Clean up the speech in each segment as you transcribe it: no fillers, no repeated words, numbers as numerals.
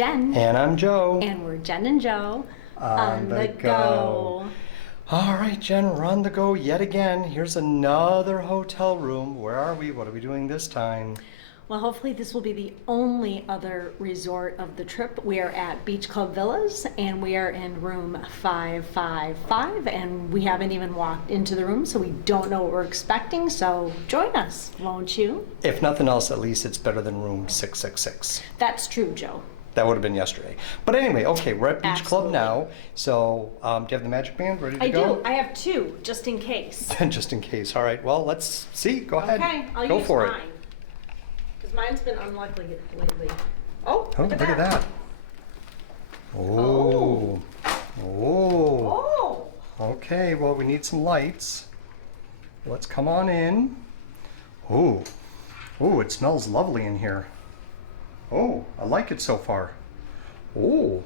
Jen. And I'm Joe. And we're Jen and Joe On the go. All right, Jen, we're on the go yet again. Here's another hotel room. Where are we? What are we doing this time? Well, hopefully this will be the only other resort of the trip. We are at Beach Club Villas, and we are in room 555, and we haven't even walked into the room, so we don't know what we're expecting, so join us, won't you? If nothing else, at least it's better than room 666. That's true, Joe. That would have been yesterday. But anyway, okay, we're at Beach Absolutely. Club now. So do you have the magic band ready to go? I do. I have two, just in case. Just in case. All right, well, let's see. Go ahead. Okay, I'll go use for mine. Because mine's been unlucky lately. Oh, Oh, look at that. Oh. Oh. Okay, well, we need some lights. Let's come on in. Oh. Oh, it smells lovely in here. Oh, I like it so far. Oh,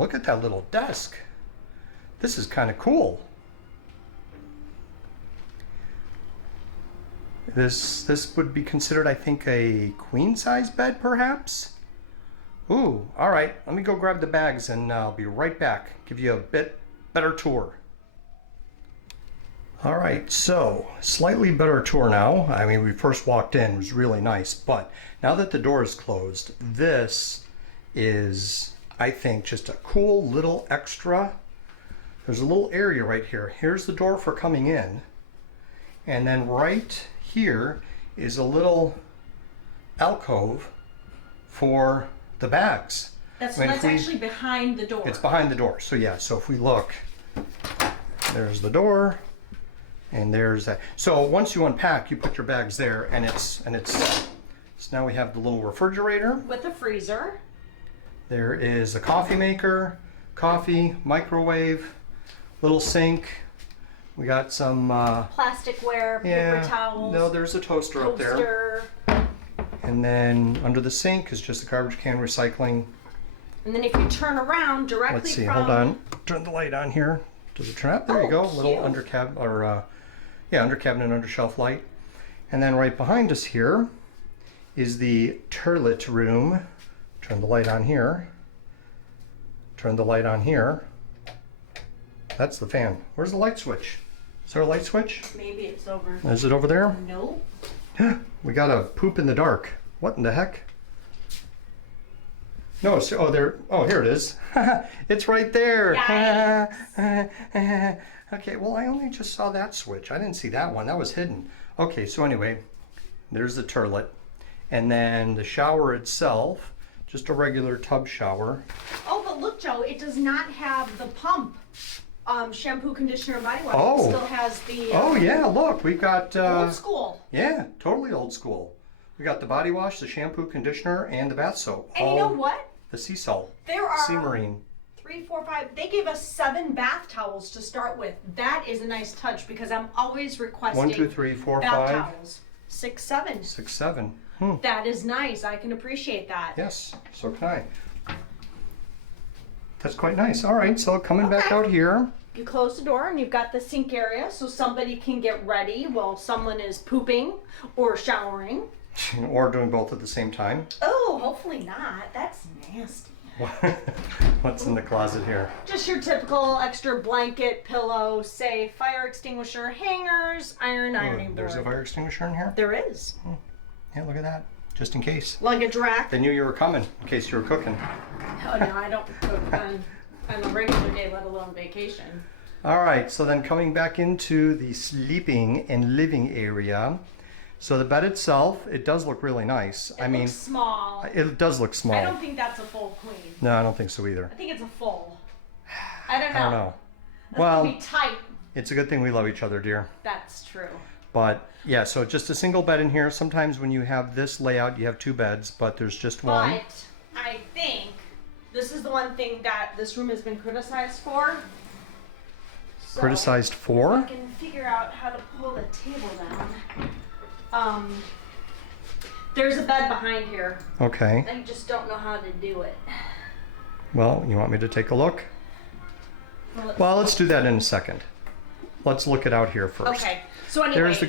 look at that little desk. This is kind of cool. This would be considered, I think, a queen size bed, perhaps? Ooh, all right. Let me go grab the bags and I'll be right back. Give you a bit better tour. All right, so slightly better tour now. I mean, we first walked in, it was really nice, but now that the door is closed, this is, I think, just a cool little extra. There's a little area right here. Here's the door for coming in. And then right here is a little alcove for the bags. That's actually behind the door. It's behind the door. So yeah, so if we look, there's the door. And there's that. So once you unpack, you put your bags there, and it's so now we have the little refrigerator with a freezer. There is a coffee maker, coffee, microwave, little sink. We got some plasticware, paper towels. No, there's a toaster up there. And then under the sink is just a garbage can recycling. And then if you turn around directly Let's see, from... hold on. Turn the light on here. Does it turn up? There you go. A little under cabinet or under cabinet, under shelf light. And then right behind us here is the toilet room. Turn the light on here. Turn the light on here. That's the fan. Where's the light switch? Is there a light switch? Maybe it's over. Is it over there? No. We got a poop in the dark. What in the heck? No, it's, here it is. It's right there. Okay, well, I only just saw that switch. I didn't see that one. That was hidden. Okay, so anyway, there's the toilet. And then the shower itself, just a regular tub shower. Oh, but look, Joe, it does not have the pump. Shampoo, conditioner, and body wash. Oh. It still has the... Oh, yeah, look, we've got... old school. Yeah, totally old school. We got the body wash, the shampoo, conditioner, and the bath soap. And you know what? The sea salt. There are... Sea marine. 3, 4, 5. They gave us 7 bath towels to start with. That is a nice touch because I'm always requesting 1, 2, 3, 4, bath 5. towels. 6, 7. 6, 7. That is nice. I can appreciate that. Yes, so can I. That's quite nice. All right, so coming back out here. You close the door and you've got the sink area so somebody can get ready while someone is pooping or showering. Or doing both at the same time. Oh, hopefully not. That's nasty. What's in the closet here? Just your typical extra blanket, pillow, safe, fire extinguisher, hangers, ironing board. There's a fire extinguisher in here? There is. Yeah, look at that. Just in case. Luggage rack. They knew you were coming in case you were cooking. Oh no, I don't cook on a regular day, let alone vacation. All right, so then coming back into the sleeping and living area. So the bed itself, it does look really nice. It looks small. It does look small. I don't think that's a full queen. No, I don't think so either. I think it's a full. I don't know. I don't know. That's well, gonna be tight. It's a good thing we love each other, dear. That's true. But yeah, so just a single bed in here. Sometimes when you have this layout, you have 2 beds, but there's just one. But I think this is the one thing that this room has been criticized for. So Criticized for? I can figure out how to pull the table down. There's a bed behind here. Okay. I just don't know how to do it. Well, you want me to take a look? Well, let's do that in a second. Let's look it out here first. Okay. So anyway, there's the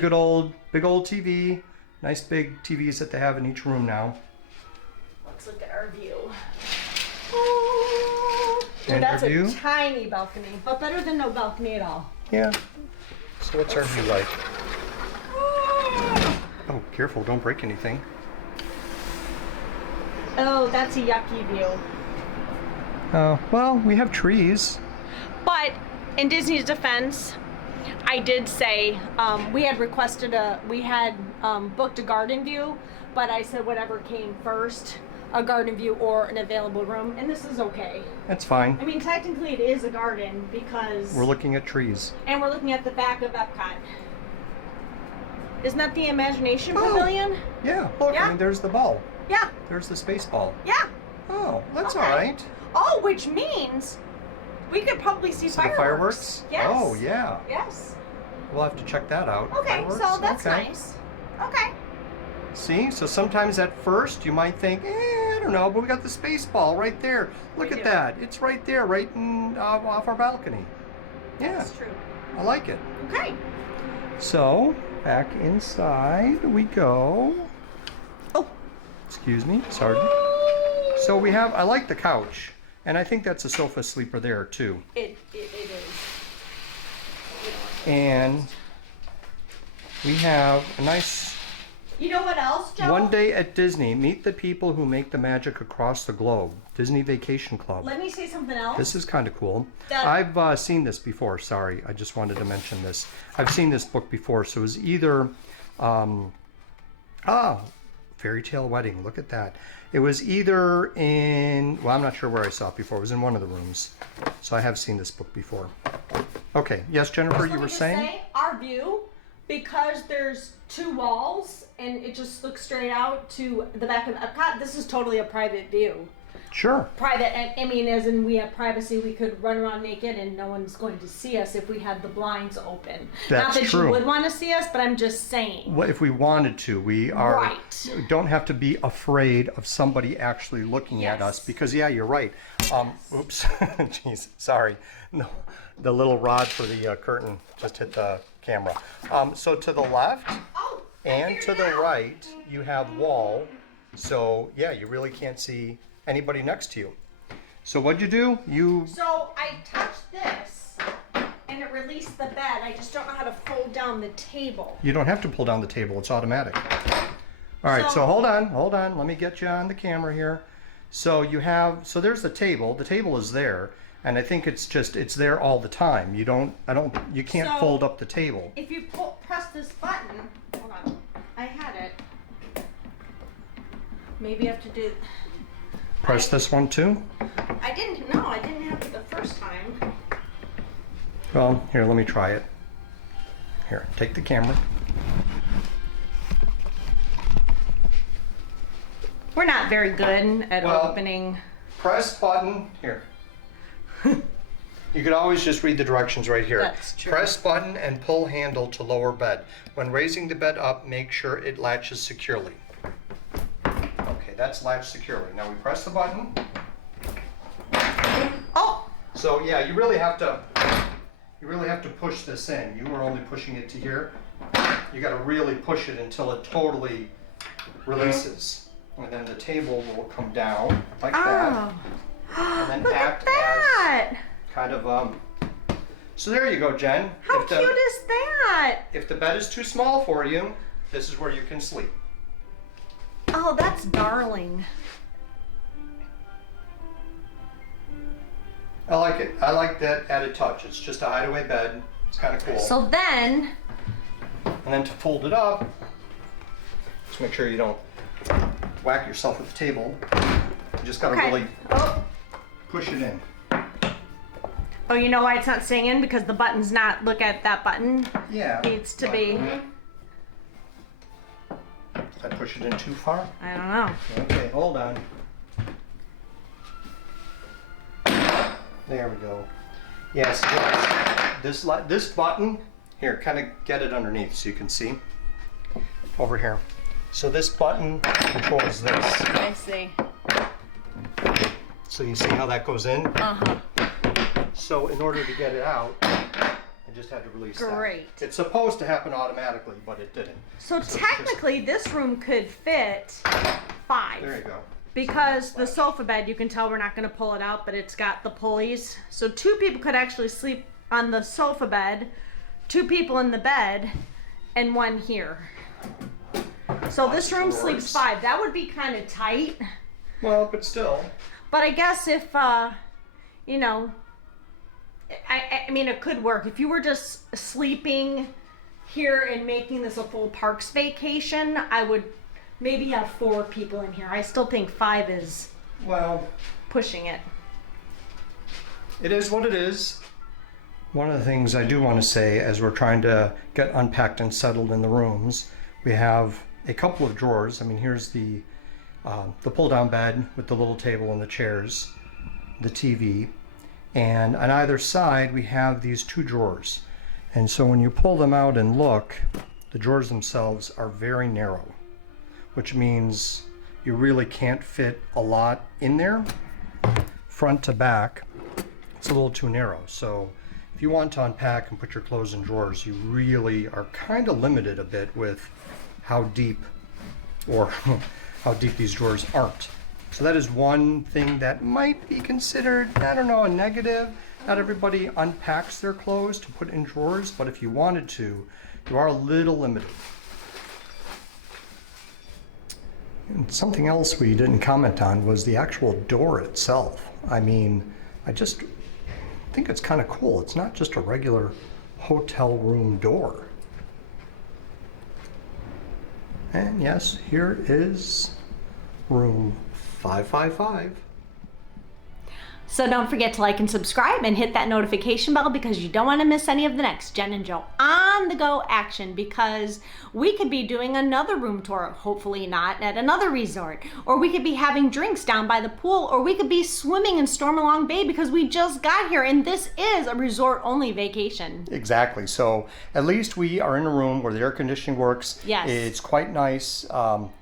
big old TV. Nice big TVs that they have in each room now. Let's look at our view. Dude, that's view. a tiny balcony, but better than no balcony at all. Yeah. So what's our view like? Oh, careful, don't break anything. Oh, that's a yucky view. Oh, well, we have trees. But in Disney's defense, I did say we had booked a garden view, but I said whatever came first, a garden view or an available room, and this is okay. That's fine. I mean, technically it is a garden because We're looking at trees. and we're looking at the back of Epcot. Isn't that the Imagination Oh. Pavilion? Yeah, look, Yeah. I mean, there's the ball. Yeah, There's the space ball. yeah. Oh, that's Okay. all right. Oh, which means we could probably see So the fireworks? Yes. Oh, yeah. Yes. We'll have to check that out. Okay, Fireworks? so that's Okay. nice. Okay. See, so sometimes at first you might think, I don't know, but we got the space ball right there. Look We at do. that. It's right there, right off our balcony. Yeah, That's true. I like it. Okay. So, back inside we go. Oh. Excuse me, sorry. So we have, I like the couch, and I think that's a sofa sleeper there too. It is. And we have a nice You know what else, Joe? one day at Disney. Meet the people who make the magic across the globe. Disney Vacation Club. Let me say something else. This is kind of cool. That- I've seen this before. Sorry, I just wanted to mention this. I've seen this book before. So it was either, Fairy Tale Wedding. Look at that. It was either in, well, I'm not sure where I saw it before. It was in one of the rooms. So I have seen this book before. Okay. Yes, Jennifer, Let you me were just saying? say, our view, because there's two walls and it just looks straight out to the back of Epcot, this is totally a private view. Sure. Private, I mean, as in we have privacy, we could run around naked and no one's going to see us if we had the blinds open. Not That's that true. you would want to see us, but I'm just saying. Well, if we wanted to, we are Right. don't have to be afraid of somebody actually looking at us Yes. because yeah, you're right. Oops, jeez, sorry. No, the little rod for the curtain just hit the camera. So to the left Oh, and to the right, you have wall. So yeah, you really can't see anybody next to you. So what'd you do? You so I touched this and it released the bed. I just don't know how to fold down the table. don't have to pull down the table. It's automatic. All right, so So- hold on. Let me get you on the camera here. So you have, so there's the table. The table is there, and I think it's there all the time. You can't So- fold up the table. If you press this button, hold on, I had it. Maybe I have to do. Press this one too. I didn't have it the first time. Well, here, let me try it. Here, take the camera. We're not very good at Well- opening. Press button here. You could always just read the directions right here. That's true. Press button and pull handle to lower bed. When raising the bed up, make sure it latches securely. Okay, that's latched securely. Now we press the button. Oh, So yeah, you really have to push this in. You were only pushing it to here. You got to really push it until it totally releases. And then the table will come down like that. And then look at act that! as kind of so there you go, Jen. How if the, cute is that? If the bed is too small for you, this is where you can sleep. Oh, that's darling. I like it. I like that added touch. It's just a hideaway bed. It's kind of cool. So then, And then to fold it up, just make sure you don't whack yourself with the table. You just gotta okay. really Oh. push it in. Oh, you know why it's not singing? Because the button's not. Look at that button. Yeah. Needs to be. Did I push it in too far? I don't know. Okay, hold on. There we go. Yes, this button here, kind of get it underneath so you can see over here. So this button controls this. I see. So you see how that goes in? Uh-huh. So in order to get it out, I just had to release Great. that. It's supposed to happen automatically, but it didn't. So it's just- technically, this room could fit 5. There you go. because the sofa bed, you can tell we're not going to pull it out, but it's got the pulleys. So 2 people could actually sleep on the sofa bed, 2 people in the bed, and 1 here. So this room sleeps 5. That would be kind of tight. Well, but still. But I guess if, you know, I mean, it could work. If you were just sleeping here and making this a full parks vacation, I would maybe have 4 people in here. I still think 5 is pushing it. It is what it is. One of the things I do want to say as we're trying to get unpacked and settled in the rooms, we have a couple of drawers. I mean, here's the pull-down bed with the little table and the chairs, the TV, and on either side we have these 2 drawers. And so when you pull them out and look, the drawers themselves are very narrow, which means you really can't fit a lot in there. Front to back, it's a little too narrow. So if you want to unpack and put your clothes in drawers, you really are kind of limited a bit with how deep these drawers aren't. So that is one thing that might be considered, I don't know, a negative. Not everybody unpacks their clothes to put in drawers, but if you wanted to, you are a little limited. And something else we didn't comment on was the actual door itself. I mean, I just think it's kind of cool. It's not just a regular hotel room door. And yes, here is room 555. So don't forget to like and subscribe and hit that notification bell because you don't want to miss any of the next Jen and Joe on the go action, because we could be doing another room tour, hopefully not at another resort, or we could be having drinks down by the pool, or we could be swimming in Stormalong Bay because we just got here and this is a resort only vacation. Exactly. So at least we are in a room where the air conditioning works. Yes. It's quite nice.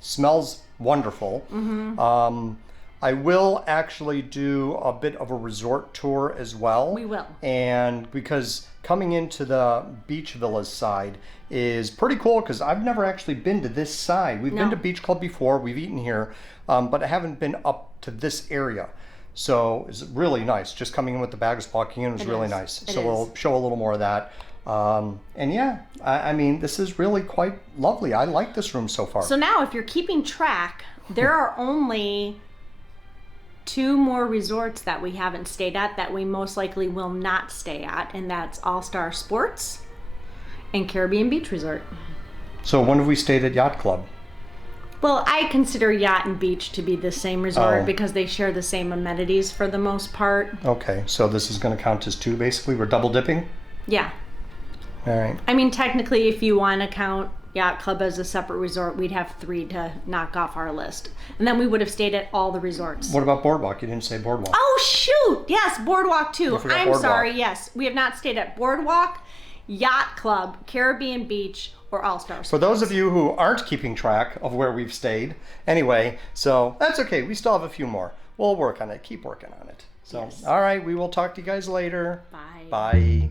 Smells wonderful. Mm-hmm. I will actually do a bit of a resort tour as well. We will. And because coming into the beach villas side is pretty cool, because I've never actually been to this side. We've been to Beach Club before, we've eaten here, but I haven't been up to this area. So it's really nice. Just coming in with the bags, walking in was really nice. So we'll show a little more of that. And yeah, I mean, this is really quite lovely. I like this room so far. So now if you're keeping track, there are only 2 more resorts that we haven't stayed at that we most likely will not stay at, and that's All Star Sports and Caribbean Beach Resort. So when have we stayed at Yacht Club? Well, I consider Yacht and Beach to be the same resort because they share the same amenities for the most part. Okay, so this is going to count as 2 basically? We're double dipping? Yeah. All right. I mean, technically, if you want to count Yacht Club as a separate resort, we'd have 3 to knock off our list. And then we would have stayed at all the resorts. What about Boardwalk? You didn't say Boardwalk. Oh, shoot! Yes, Boardwalk too. I'm Boardwalk. sorry, yes. We have not stayed at Boardwalk, Yacht Club, Caribbean Beach, or All-Star Sports. For those of you who aren't keeping track of where we've stayed, anyway, so that's okay. We still have a few more. We'll work on it. Keep working on it. So, yes. All right, we will talk to you guys later. Bye. Bye.